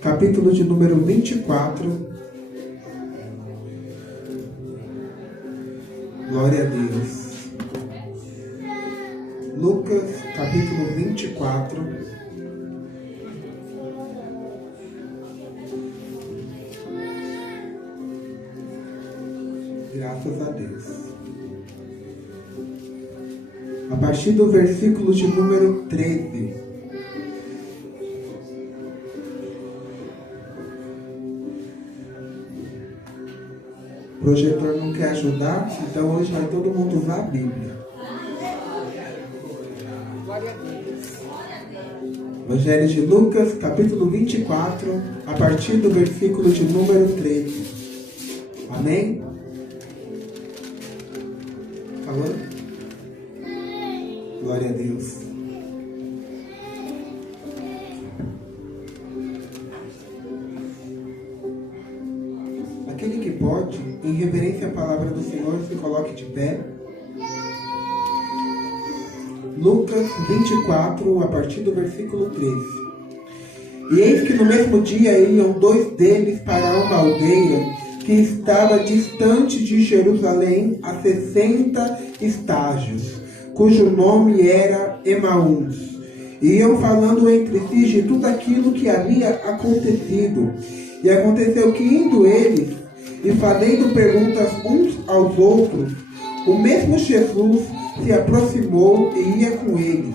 capítulo de número 24. Glória a Deus. Lucas, capítulo 24. Graças a Deus. A partir do versículo de número 13. O projetor não quer ajudar, então hoje vai todo mundo usar a Bíblia. Evangelho de Lucas, capítulo 24, a partir do versículo de número 13. Amém? Falando? Glória a Deus. Aquele que pode, em reverência à palavra do Senhor, se coloque de pé. Lucas 24, a partir do versículo 13. E eis que no mesmo dia iam dois deles para uma aldeia que estava distante de Jerusalém a 60 estágios, cujo nome era Emaús. E iam falando entre si de tudo aquilo que havia acontecido. E aconteceu que, indo eles e fazendo perguntas uns aos outros, o mesmo Jesus se aproximou e ia com eles.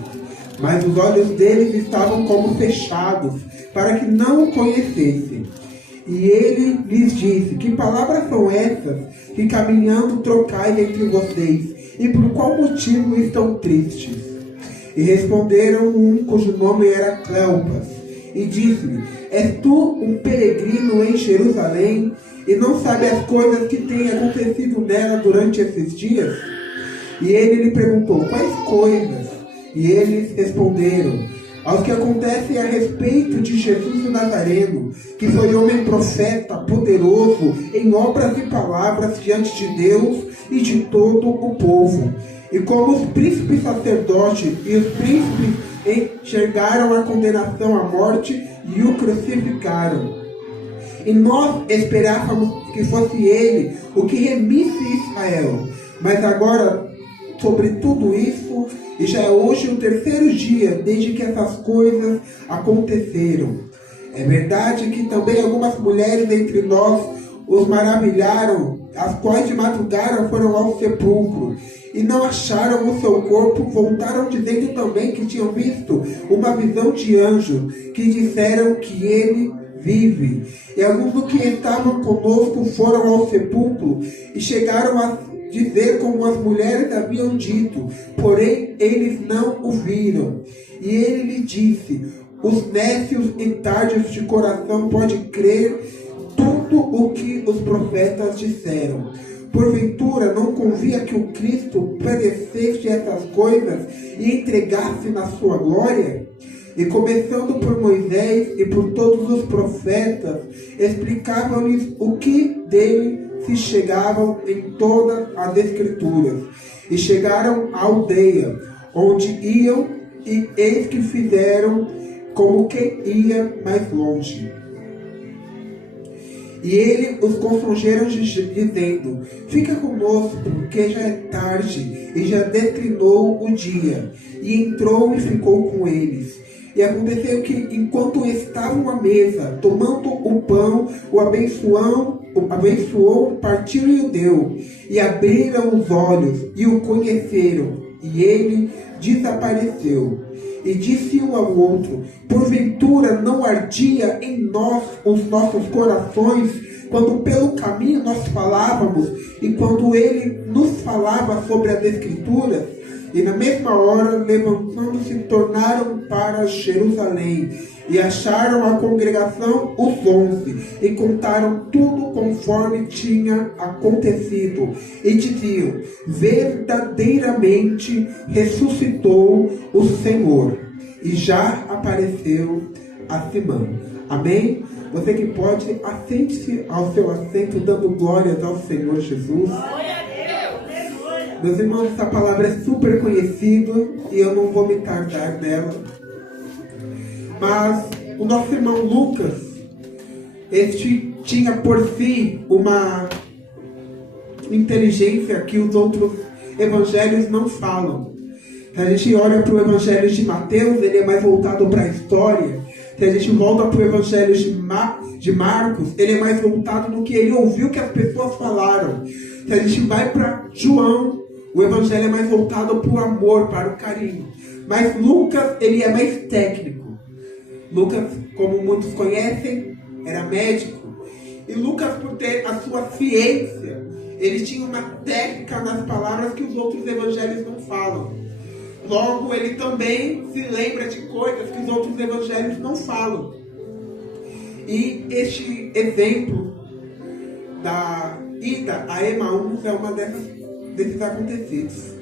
Mas os olhos deles estavam como fechados, para que não o conhecessem. E ele lhes disse: que palavras são essas que caminhando trocais entre vocês? E por qual motivo estão tristes? E responderam um cujo nome era Cleopas, e disse-lhe: és tu um peregrino em Jerusalém, e não sabe as coisas que têm acontecido nela durante esses dias? E ele lhe perguntou: quais coisas? E eles responderam: aos que acontecem a respeito de Jesus o Nazareno, que foi homem profeta, poderoso em obras e palavras diante de Deus e de todo o povo. E como os príncipes sacerdotes e os príncipes enxergaram a condenação à morte e o crucificaram. E nós esperávamos que fosse ele o que remisse Israel. Mas agora, sobre tudo isso, e já é hoje o terceiro dia desde que essas coisas aconteceram. É verdade que também algumas mulheres entre nós os maravilharam, as quais de madrugada foram ao sepulcro e não acharam o seu corpo, voltaram dizendo também que tinham visto uma visão de anjo, que disseram que ele vive. E alguns dos que estavam conosco foram ao sepulcro e chegaram a dizer como as mulheres haviam dito, porém eles não o viram. E ele lhe disse: os nécios e tardios de coração podem crer tudo o que os profetas disseram. Porventura não convia que o Cristo padecesse essas coisas e entregasse na sua glória? E começando por Moisés e por todos os profetas, explicavam-lhes o que dele se chegavam em todas as Escrituras. E chegaram à aldeia, onde iam, e eis que fizeram como que ia mais longe. E ele os constrangeram dizendo: fica conosco, porque já é tarde, e já declinou o dia. E entrou e ficou com eles. E aconteceu que, enquanto estavam à mesa, tomando o pão, o abençoou, partiu e o deu. E abriram os olhos, e o conheceram. E ele desapareceu. E disse um ao outro: porventura não ardia em nós os nossos corações, quando pelo caminho nós falávamos, e quando ele nos falava sobre as Escrituras? E na mesma hora, levantando-se, tornaram para Jerusalém, e acharam a congregação os 11, e contaram tudo conforme tinha acontecido, e diziam: verdadeiramente ressuscitou o Senhor, e já apareceu a Simão. Amém? Você que pode, assente-se ao seu assento, dando glórias ao Senhor Jesus. Meus irmãos, essa palavra é super conhecida e eu não vou me tardar nela. Mas o nosso irmão Lucas, Este tinha por si uma inteligência que os outros evangelhos não falam. Se a gente olha para o evangelho de Mateus, ele é mais voltado para a história. Se a gente volta para o evangelho de Marcos, ele é mais voltado no que ele ouviu que as pessoas falaram. Se a gente vai para João, o evangelho é mais voltado para o amor, para o carinho. Mas Lucas, ele é mais técnico. Lucas, como muitos conhecem, era médico. E Lucas, por ter a sua ciência, ele tinha uma técnica nas palavras que os outros evangelhos não falam. Logo, ele também se lembra de coisas que os outros evangelhos não falam. E este exemplo da ida a Emaús é uma desses acontecidos.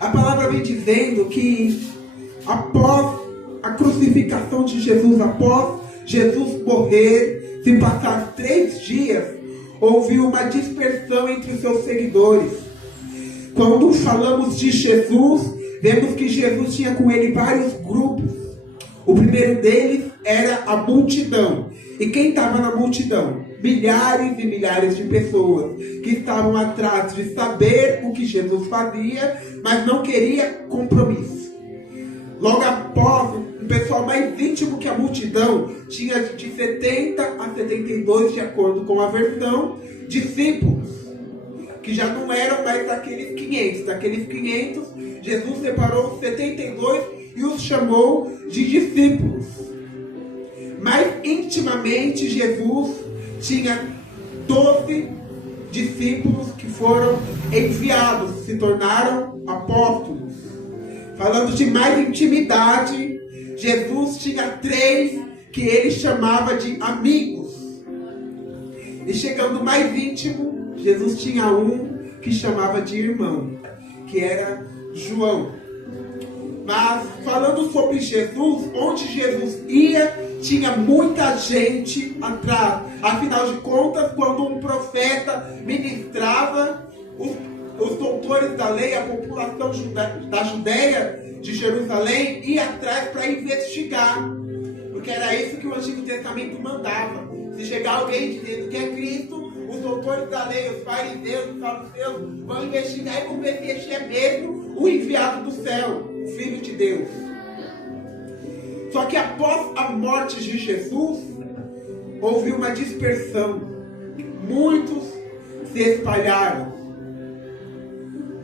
A palavra vem dizendo que após a crucificação de Jesus, após Jesus morrer, se passar 3 dias, houve uma dispersão entre os seus seguidores. Quando falamos de Jesus, vemos que Jesus tinha com ele vários grupos. O primeiro deles era a multidão. E quem estava na multidão? Milhares e milhares de pessoas que estavam atrás de saber o que Jesus fazia, mas não queria compromisso. Logo após, o pessoal mais íntimo que a multidão tinha de 70 a 72, de acordo com a versão, discípulos, que já não eram mais daqueles 500. Daqueles 500, Jesus separou os 72 e os chamou de discípulos. Mas intimamente Jesus tinha 12 discípulos que foram enviados, se tornaram apóstolos. Falando de mais intimidade, Jesus tinha 3 que ele chamava de amigos. E chegando mais íntimo, Jesus tinha um que chamava de irmão, que era João. Mas falando sobre Jesus, onde Jesus ia, tinha muita gente atrás. Afinal de contas, quando um profeta ministrava, os doutores da lei, a população da Judéia, de Jerusalém, ia atrás para investigar. Porque era isso que o Antigo Testamento mandava. Se chegar alguém dizendo que é Cristo, os doutores da lei, os fariseus, os saduceus, vão investigar e vão ver se este é mesmo o enviado do céu, o Filho de Deus. Só que após a morte de Jesus, houve uma dispersão. Muitos se espalharam.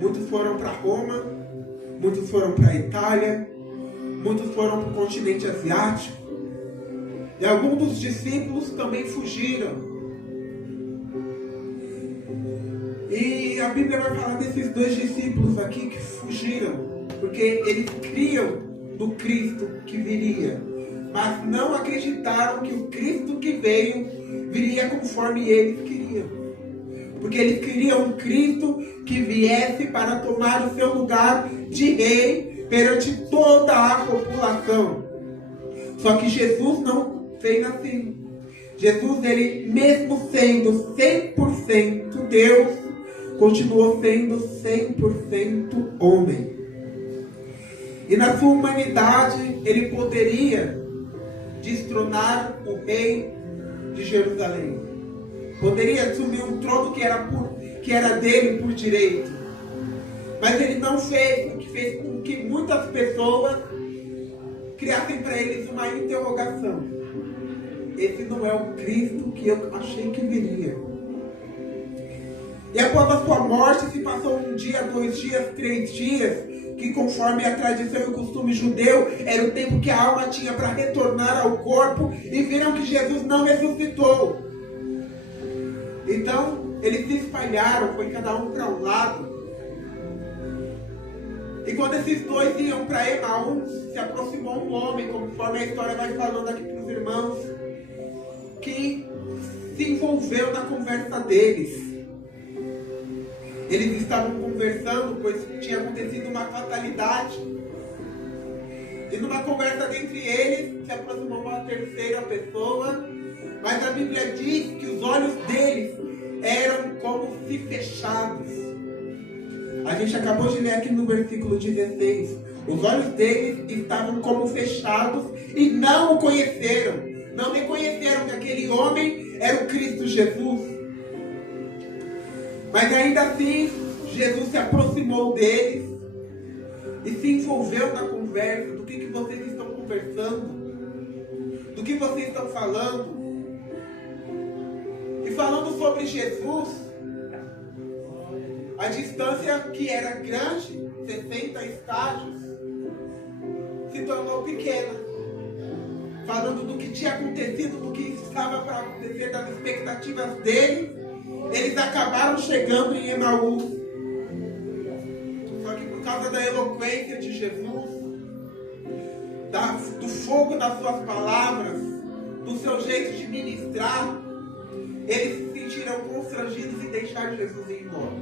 Muitos foram para Roma, muitos foram para a Itália, muitos foram para o continente asiático. E alguns dos discípulos também fugiram. E a Bíblia vai falar desses 2 discípulos aqui que fugiram, porque eles criam no Cristo que viria, mas não acreditaram que o Cristo que veio viria conforme eles queriam. Porque eles queriam um Cristo que viesse para tomar o seu lugar de rei perante toda a população. Só que Jesus não fez assim. Jesus, ele mesmo sendo 100% Deus, continuou sendo 100% homem. E na sua humanidade, ele poderia destronar o rei de Jerusalém. Poderia assumir um trono que era dele por direito. Mas ele não fez, o que fez com que muitas pessoas criassem para eles uma interrogação. Esse não é o Cristo que eu achei que viria. E após a sua morte, se passou 1 dia, 2 dias, 3 dias, que conforme a tradição e o costume judeu, era o tempo que a alma tinha para retornar ao corpo, e viram que Jesus não ressuscitou. Então, eles se espalharam, foi cada um para um lado. E quando esses 2 iam para Emaús, se aproximou um homem, conforme a história vai falando aqui para os irmãos, que se envolveu na conversa deles. Eles estavam conversando, pois tinha acontecido uma fatalidade. E numa conversa dentre eles, se aproximou uma terceira pessoa. Mas a Bíblia diz que os olhos deles eram como se fechados. A gente acabou de ler aqui no versículo 16. Os olhos deles estavam como fechados e não o conheceram. Não reconheceram que aquele homem era o Cristo Jesus. Mas ainda assim, Jesus se aproximou deles e se envolveu na conversa. Do que vocês estão conversando? Do que vocês estão falando? E falando sobre Jesus, a distância que era grande, 60 estágios, se tornou pequena. Falando do que tinha acontecido, do que estava para acontecer, das expectativas dele, eles acabaram chegando em Emaús. Só que por causa da eloquência de Jesus, do fogo das suas palavras, do seu jeito de ministrar, eles se sentiram constrangidos em deixar Jesus ir embora.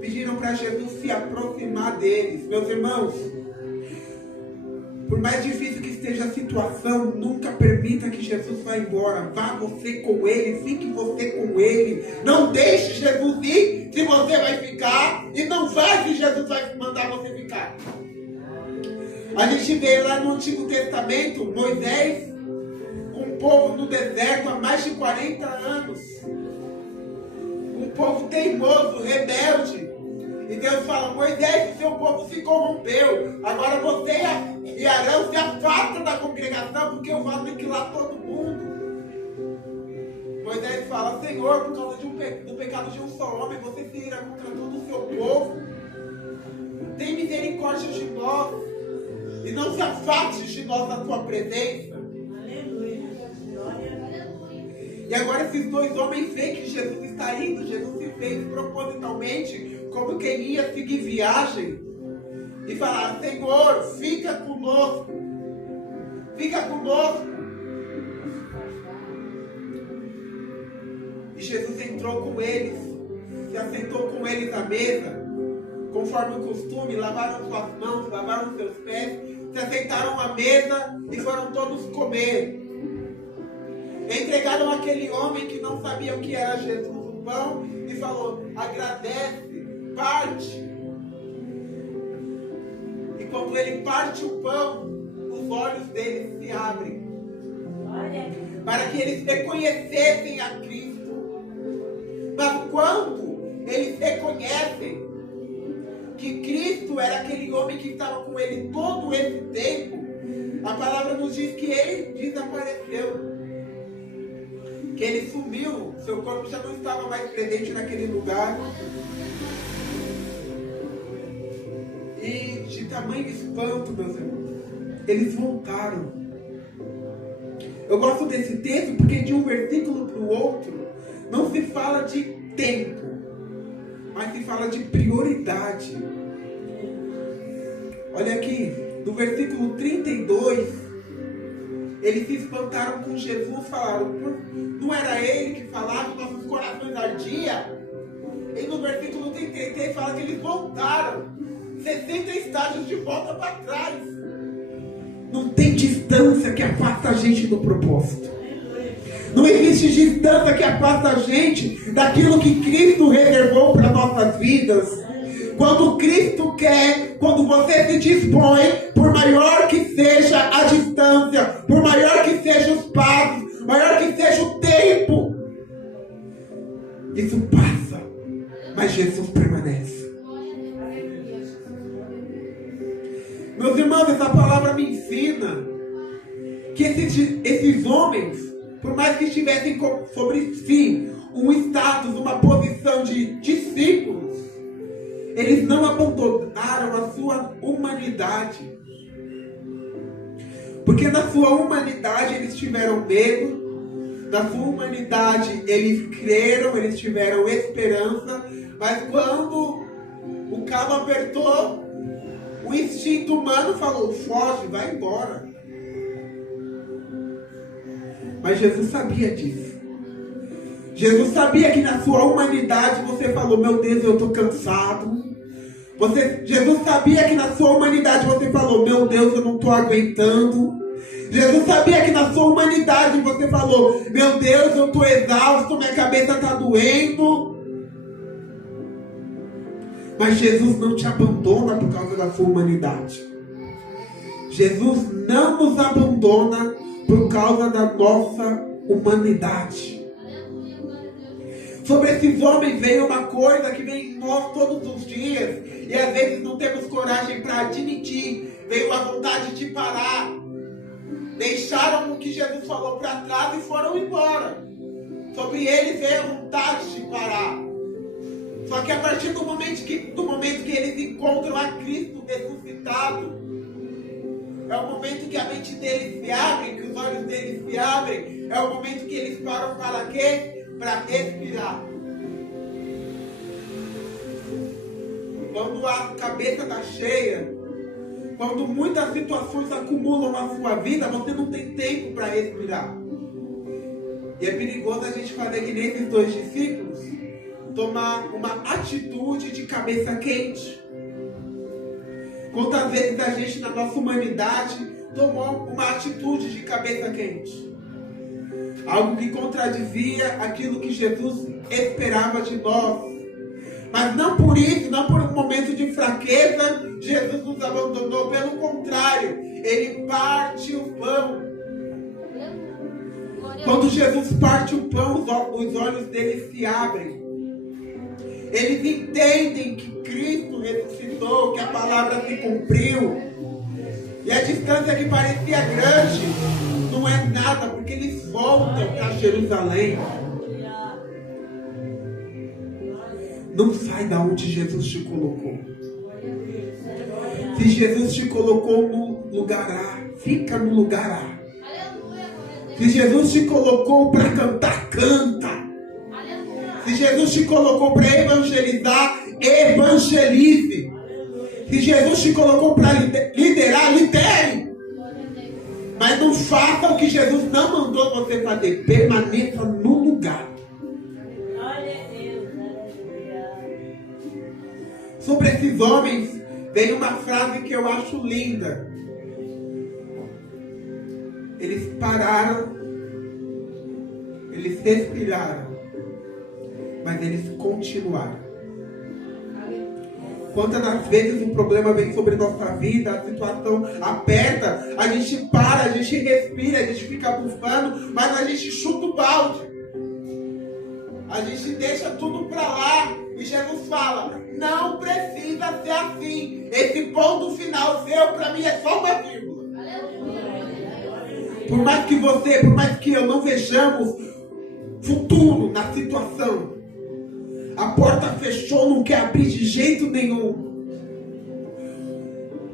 Pediram para Jesus se aproximar deles. Meus irmãos, por mais difícil que esteja a situação, nunca permita que Jesus vá embora. Vá você com ele, fique você com ele. Não deixe Jesus ir se você vai ficar, e não vai se Jesus vai mandar você ficar. A gente vê lá no Antigo Testamento, Moisés com o povo no deserto há mais de 40 anos. Um povo teimoso, rebelde. E Deus fala: Moisés, o seu povo se corrompeu. Agora você e Arão se afastam da congregação, porque eu vou aniquilar todo mundo. Moisés fala: Senhor, por causa do pecado de um só homem, você se ira contra todo o seu povo. Tem misericórdia de nós. E não se afaste de nós da tua presença. E agora esses dois homens veem que Jesus está indo. Jesus se fez propositalmente como quem ia seguir viagem. E falar: Senhor, fica conosco. Fica conosco. E Jesus entrou com eles. Se assentou com eles à mesa. Conforme o costume, lavaram suas mãos, lavaram seus pés. Se assentaram à mesa e foram todos comer. Entregaram aquele homem que não sabia o que era Jesus o pão e falou: agradece, parte. E quando ele parte o pão, os olhos deles se abrem, para que eles reconhecessem a Cristo. Mas quando eles reconhecem que Cristo era aquele homem que estava com ele todo esse tempo, a palavra nos diz que ele desapareceu. Que ele sumiu, seu corpo já não estava mais presente naquele lugar. E de tamanho espanto, meus irmãos, eles voltaram. Eu gosto desse texto porque de um versículo para o outro não se fala de tempo, mas se fala de prioridade. Olha aqui, no versículo 32, eles se espantaram com Jesus, falaram: não era ele que falava, nossos corações ardiam? E no versículo 33 fala que eles voltaram 60 estágios de volta para trás. Não tem distância que afasta a gente do propósito. Não existe distância que afasta a gente daquilo que Cristo reservou para nossas vidas. Quando Cristo quer, quando você se dispõe, por maior que seja a distância, por maior que sejam os passos, maior que seja o tempo, isso passa, mas Jesus permanece. Meus irmãos, essa palavra me ensina que esses homens, por mais que estivessem sobre si um status, uma posição de discípulos, eles não abandonaram a sua humanidade. Porque na sua humanidade eles tiveram medo, na sua humanidade eles creram, eles tiveram esperança, mas quando o calo apertou, o instinto humano falou: foge, vai embora. Mas Jesus sabia disso. Jesus sabia que na sua humanidade você falou: meu Deus, eu estou cansado. Jesus sabia que na sua humanidade você falou: meu Deus, eu não estou aguentando. Jesus sabia que na sua humanidade você falou: meu Deus, eu estou exausto, minha cabeça está doendo. Mas Jesus não te abandona por causa da sua humanidade. Jesus não nos abandona por causa da nossa humanidade. Sobre esses homens veio uma coisa que vem em nós todos os dias e às vezes não temos coragem para admitir. Veio a vontade de parar. Deixaram o que Jesus falou para trás e foram embora. Sobre eles veio a vontade de parar. Só que a partir do momento que eles encontram a Cristo ressuscitado, é o momento que a mente deles se abre, que os olhos deles se abrem. É o momento que eles param para quê? Para respirar. Quando a cabeça está cheia, quando muitas situações acumulam na sua vida, você não tem tempo para respirar. E é perigoso a gente fazer que nesses 2 discípulos, tomar uma atitude de cabeça quente. Quantas vezes a gente, na nossa humanidade, tomou uma atitude de cabeça quente? Algo que contradizia aquilo que Jesus esperava de nós. Mas não por isso, não por um momento de fraqueza, Jesus nos abandonou. Pelo contrário, Ele parte o pão. Quando Jesus parte o pão, os olhos deles se abrem. Eles entendem que Cristo ressuscitou, que a palavra se cumpriu. E a distância que parecia grande não é nada, porque eles voltam para Jerusalém. Não sai da onde Jesus te colocou. Se Jesus te colocou no lugar A, fica no lugar A. Se Jesus te colocou para cantar, canta. Se Jesus te colocou para evangelizar, evangelize. Se Jesus te colocou para liderar, lidere. Mas não faça o que Jesus não mandou você fazer. Permaneça no lugar. Sobre esses homens, vem uma frase que eu acho linda. Eles pararam, eles respiraram, mas eles continuaram. Quantas das vezes o problema vem sobre nossa vida, a situação aperta, a gente para, a gente respira, a gente fica bufando, mas a gente chuta o balde. A gente deixa tudo para lá. E Jesus fala, não precisa ser assim. Esse ponto final seu, para mim, é só uma vírgula. Por mais que eu não vejamos futuro na situação, a porta fechou, não quer abrir de jeito nenhum.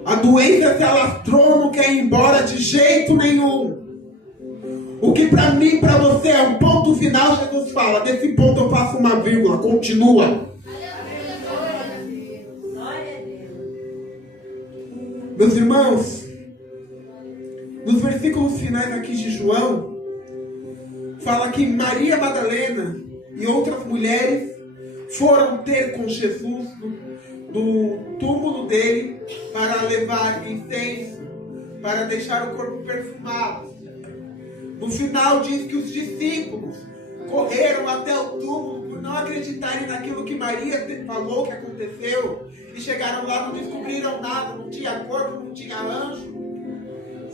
A doença se alastrou, não quer ir embora de jeito nenhum. O que para mim, para você é um ponto final, Jesus fala, desse ponto eu faço uma vírgula, continua. Meus irmãos, nos versículos finais aqui de João, fala que Maria Madalena e outras mulheres foram ter com Jesus do túmulo dele para levar incenso, para deixar o corpo perfumado. No final diz que os discípulos correram até o túmulo por não acreditarem naquilo que Maria falou que aconteceu. E chegaram lá, não descobriram nada, não tinha corpo, não tinha anjo.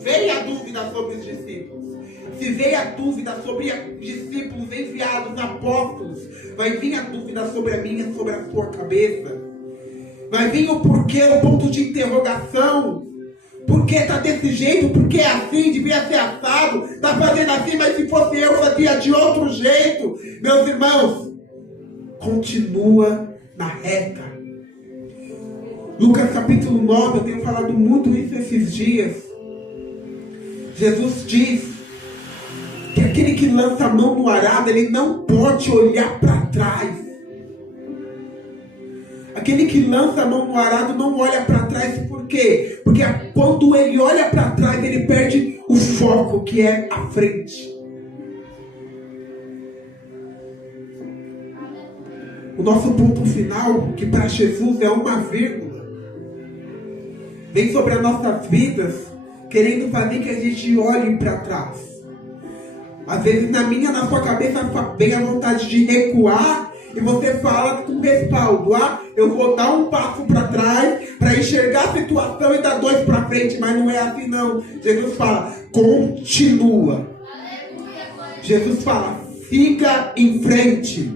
Veio a dúvida sobre os discípulos. Se veio a dúvida sobre discípulos enviados, apóstolos, vai vir a dúvida sobre a minha, sobre a sua cabeça. Vai vir o porquê, o ponto de interrogação. Por que está desse jeito? Por que é assim? Devia ser assado. Está fazendo assim, mas se fosse eu, fazia de outro jeito. Meus irmãos, continua na reta. Lucas capítulo 9, eu tenho falado muito isso esses dias. Jesus diz que aquele que lança a mão no arado, ele não pode olhar para trás. Aquele que lança a mão no arado não olha para trás, por quê? Porque quando ele olha para trás, ele perde o foco que é a frente. O nosso ponto final, que para Jesus é uma vírgula, vem sobre as nossas vidas, querendo fazer que a gente olhe para trás. Às vezes na minha, na sua cabeça vem a vontade de recuar, e você fala com respaldo, eu vou dar um passo para trás para enxergar a situação e dar 2 para frente, mas não é assim não. Jesus fala, continua. Jesus fala: siga em frente.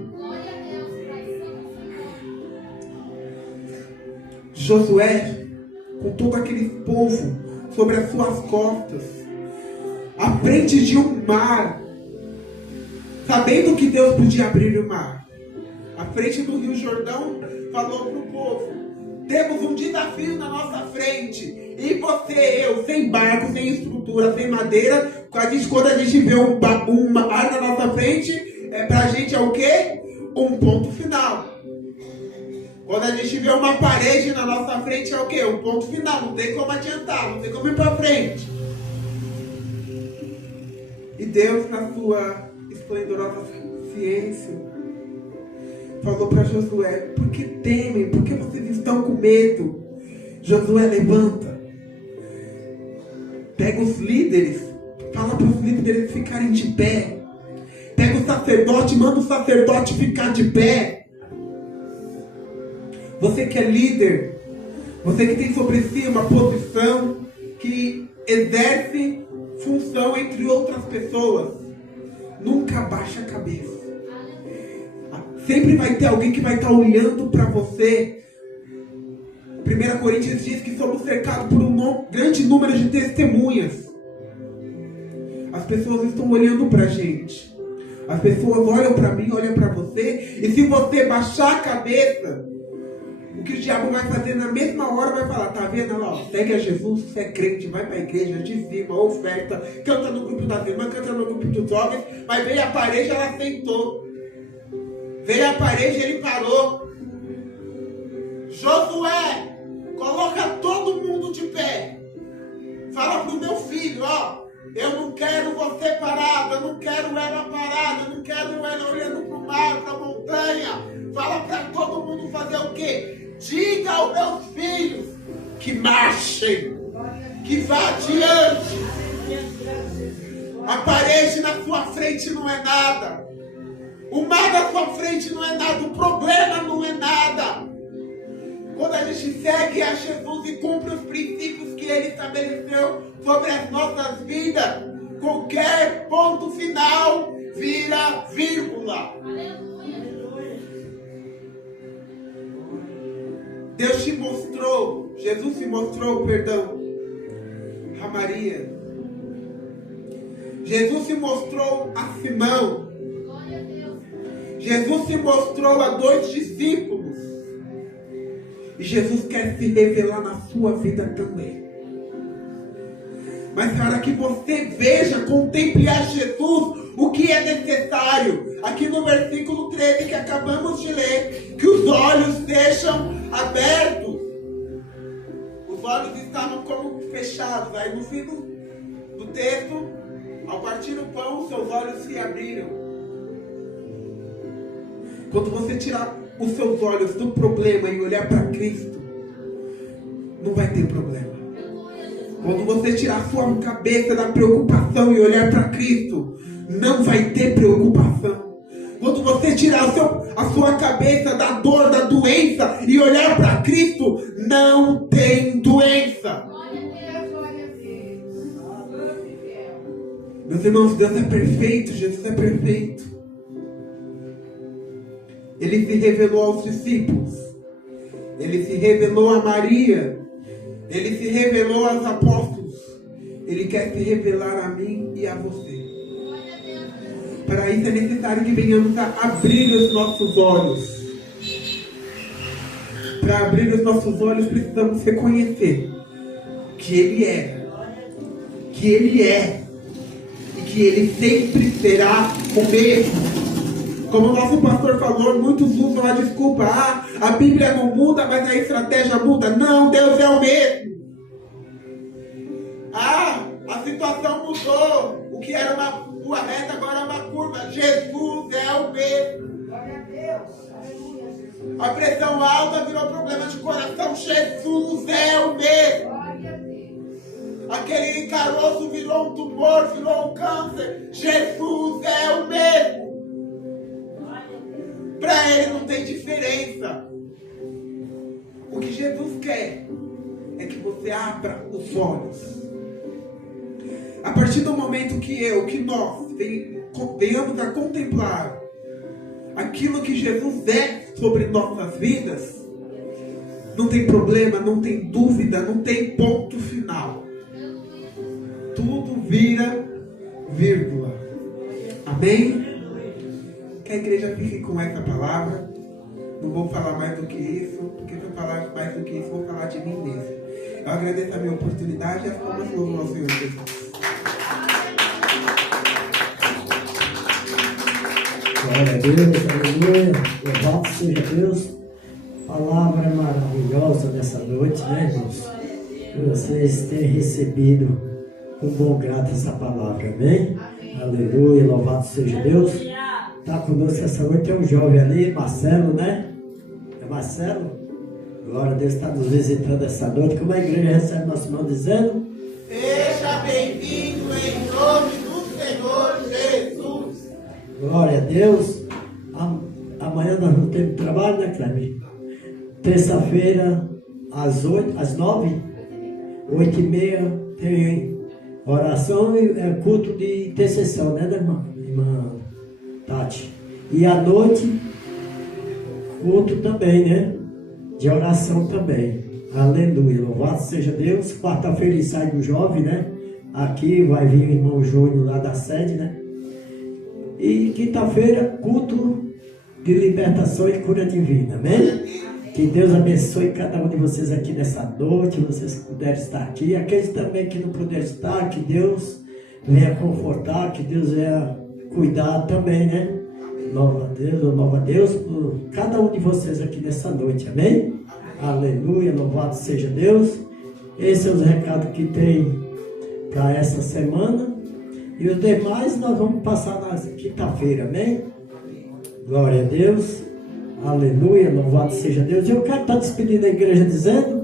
Josué, com todo aquele povo sobre as suas costas, à frente de um mar, sabendo que Deus podia abrir o mar, à frente do Rio Jordão, falou para o povo: temos um desafio na nossa frente. E você, eu, sem barco, sem estrutura, sem madeira, quando a gente vê um mar na nossa frente, pra gente é o quê? Um ponto final. Quando a gente vê uma parede na nossa frente, é o quê? Um ponto final. Não tem como adiantar, não tem como ir pra frente. E Deus, na sua esplendorosa ciência, falou para Josué: por que temem? Por que vocês estão com medo? Josué, levanta. Pega os líderes. Fala para os líderes ficarem de pé. Pega o sacerdote, manda o sacerdote ficar de pé. Você que é líder, você que tem sobre si uma posição que exerce função entre outras pessoas, nunca baixa a cabeça. Sempre vai ter alguém que vai estar olhando para você. 1 Coríntios diz que somos cercados por um grande número de testemunhas. As pessoas estão olhando para a gente. As pessoas olham para mim, olham para você. E se você baixar a cabeça, o que o diabo vai fazer na mesma hora, vai falar: tá vendo? Olha lá, segue a Jesus, você é crente, vai para a igreja, dizima, oferta, canta no grupo das irmãs, canta no grupo dos homens. Mas veio a parede, ela sentou. Veio a parede, ele parou. Josué, coloca todo mundo de pé. Fala pro meu filho: ó, eu não quero você parado, eu não quero ela parada, eu não quero ela olhando pro mar, pra montanha. Fala pra todo mundo fazer o quê? Diga aos meus filhos que marchem, que vá adiante. A parede na sua frente não é nada. O mar na sua frente não é nada. O problema não é nada. Quando a gente segue a Jesus e cumpre os princípios que Ele estabeleceu sobre as nossas vidas, qualquer ponto final vira vírgula. Deus te mostrou, Jesus se mostrou, perdão, a Maria. Jesus se mostrou a Simão. Jesus se mostrou a 2 discípulos. E Jesus quer se revelar na sua vida também. Mas para que você veja, contemple a Jesus, o que é necessário. Aqui no versículo 13 que acabamos de ler, que os olhos sejam abertos. Os olhos estavam como fechados. Aí no fim do texto, ao partir o pão, seus olhos se abriram. Quando você tirar os seus olhos do problema e olhar para Cristo, não vai ter problema. Quando você tirar a sua cabeça da preocupação e olhar para Cristo, não vai ter preocupação. Quando você tirar a sua cabeça da dor, da doença e olhar para Cristo, não tem doença. Meus irmãos, Deus é perfeito, Jesus é perfeito. Ele se revelou aos discípulos. Ele se revelou a Maria. Ele se revelou aos apóstolos. Ele quer se revelar a mim e a você. Para isso é necessário que venhamos a abrir os nossos olhos. Para abrir os nossos olhos precisamos reconhecer que Ele é. Que Ele é. E que Ele sempre será o mesmo. Como o nosso pastor falou, muitos usam a desculpa: a Bíblia não muda, mas a estratégia muda. Não, Deus é o mesmo. A situação mudou. O que era uma rua reta agora é uma curva. Jesus é o mesmo. Glória a Deus. A pressão alta virou problema de coração. Jesus é o mesmo. Glória a Deus. Aquele caroço virou um tumor, virou um câncer. Jesus é o mesmo. Para Ele não tem diferença. O que Jesus quer é que você abra os olhos. A partir do momento que nós venhamos a contemplar aquilo que Jesus é sobre nossas vidas, não tem problema, não tem dúvida, não tem ponto final. Tudo vira vírgula. Amém? Que a igreja fique com essa palavra. Não vou falar mais do que isso, porque se eu falar mais do que isso, vou falar de mim mesmo. Eu agradeço a minha oportunidade e as palmas louvam ao Senhor Jesus. Glória a Deus, aleluia, louvado seja Deus. Palavra maravilhosa nessa noite, né, irmãos? Que vocês têm recebido com bom grado essa palavra, amém? Aleluia, louvado seja Deus. Está conosco essa noite, é um jovem ali, Marcelo, né? É Marcelo? Glória a Deus, está nos visitando essa noite. Como a igreja recebe nosso irmão dizendo? Seja bem-vindo em nome do Senhor Jesus. Glória a Deus. Amanhã nós não temos trabalho, né, Cleber? Terça-feira, às 9, 8h30, tem oração e culto de intercessão, né, irmã Tati? E à noite, culto também, né? De oração também. Aleluia, louvado seja Deus. Quarta-feira sai do jovem, né? Aqui vai vir o irmão Júnior lá da sede, né? E quinta-feira, culto de libertação e cura divina, amém? Que Deus abençoe cada um de vocês aqui nessa noite, vocês que puderem estar aqui, aqueles também que não puderem estar, que Deus venha confortar, que Deus venha cuidar também, né? Louva a Deus por cada um de vocês aqui nessa noite, amém? Aleluia, louvado seja Deus. Esse é o recado que tem para essa semana. E os demais nós vamos passar na quinta-feira, amém? Glória a Deus. Aleluia, louvado seja Deus. E eu quero estar despedindo a igreja dizendo: